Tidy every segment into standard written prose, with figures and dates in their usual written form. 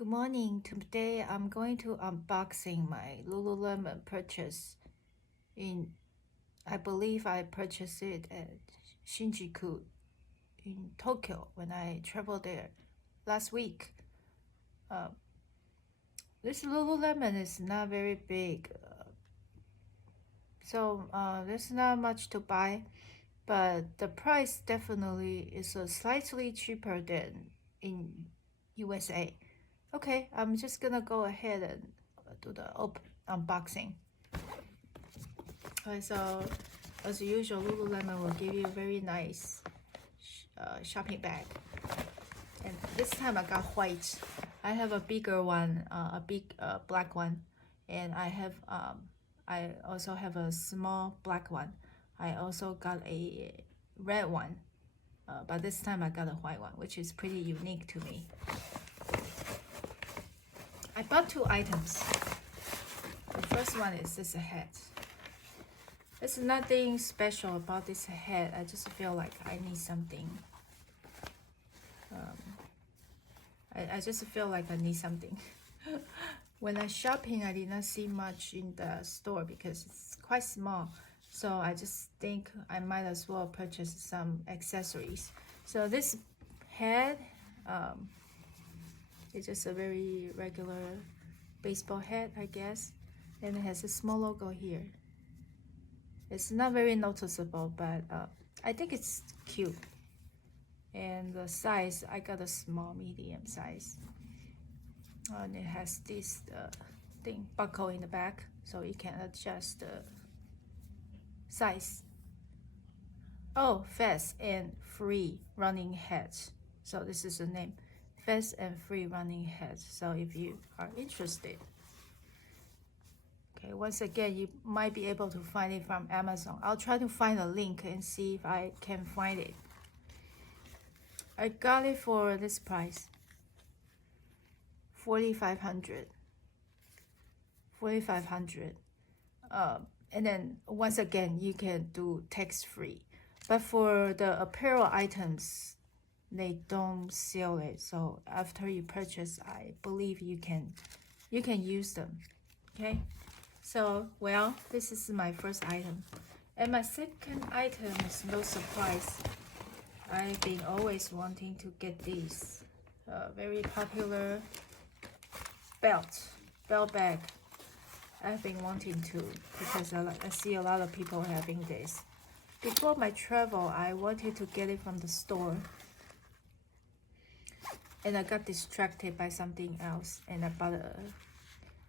Good morning. Today I'm going to unboxing my Lululemon purchase I believe I purchased it at Shinjuku in Tokyo when I traveled there last week. Uh, this Lululemon is not very big, so there's not much to buy, but the price definitely is slightly cheaper than in USA. Okay, I'm just gonna go ahead and do the unboxing. Okay, so as usual, Lululemon will give you a very nice shopping bag. And this time I got white. I have a bigger one, a big black one, and I also have a small black one. I also got a red one, but this time I got a white one, which is pretty unique to me. I bought two items. The first one is this hat. There's nothing special about this hat. I just feel like I need something. I just feel like I need something. When I shopping, I did not see much in the store because it's quite small. So I just think I might as well purchase some accessories. So this hat, it's just a very regular baseball hat, I guess. And it has a small logo here. It's not very noticeable, but I think it's cute. And the size, I got a small, medium size. And it has this thing buckle in the back, so you can adjust the size. Oh, fast and free running hats. So this is the name, fast and free running hats. So if you are interested. Okay, once again, you might be able to find it from Amazon. I'll try to find a link and see if I can find it. I got it for this price, $4,500. And then once again, you can do tax-free. But for the apparel items, they don't sell it. So after you purchase, I believe you can use them. Okay. So, well, this is my first item. And my second item is no surprise. I've been always wanting to get this very popular belt bag. I've been wanting to because I see a lot of people having this. Before my travel, I wanted to get it from the store. And I got distracted by something else and I bought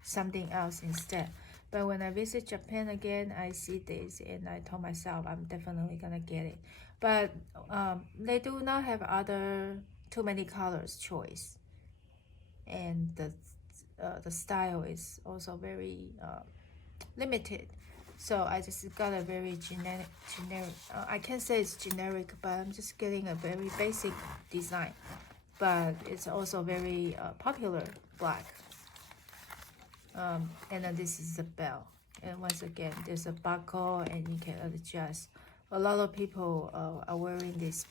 something else instead. But when I visit Japan again, I see this and I told myself I'm definitely gonna get it. But they do not have too many colors choice, and the style is also very limited. So I just got a very generic. I can't say it's generic, but I'm just getting a very basic design. But it's also very popular black. And then this is the belt, and once again there's a buckle and you can adjust. A lot of people are wearing this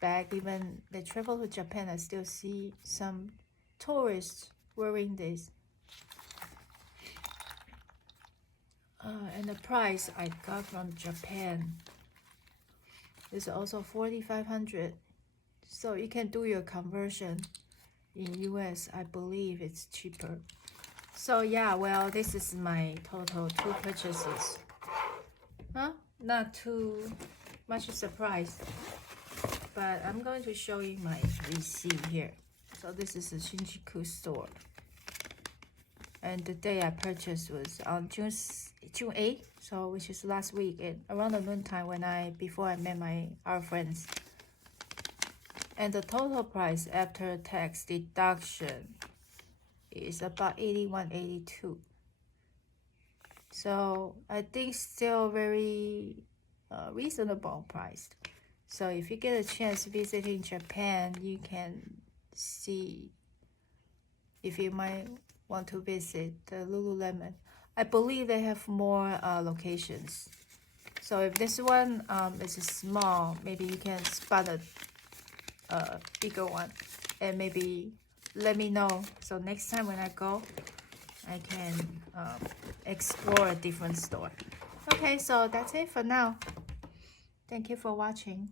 bag. Even they travel to Japan, I still see some tourists wearing this. And the price I got from Japan is also $4,500. So you can do your conversion in US. I believe it's cheaper. So yeah, well, this is my total 2 purchases. Not too much surprise, but I'm going to show you my receipt here. So this is the Shinjuku store, and the day I purchased was on June 8th, so which is last week, and around the noontime before I met our friends. And the total price after tax deduction is about $81.82. So I think still very reasonable priced. So if you get a chance visiting Japan, you can see if you might want to visit the Lululemon. I believe they have more locations. So if this one is small, maybe you can spot a bigger one, and maybe let me know. So next time when I go, I can explore a different store. Okay, so that's it for now. Thank you for watching.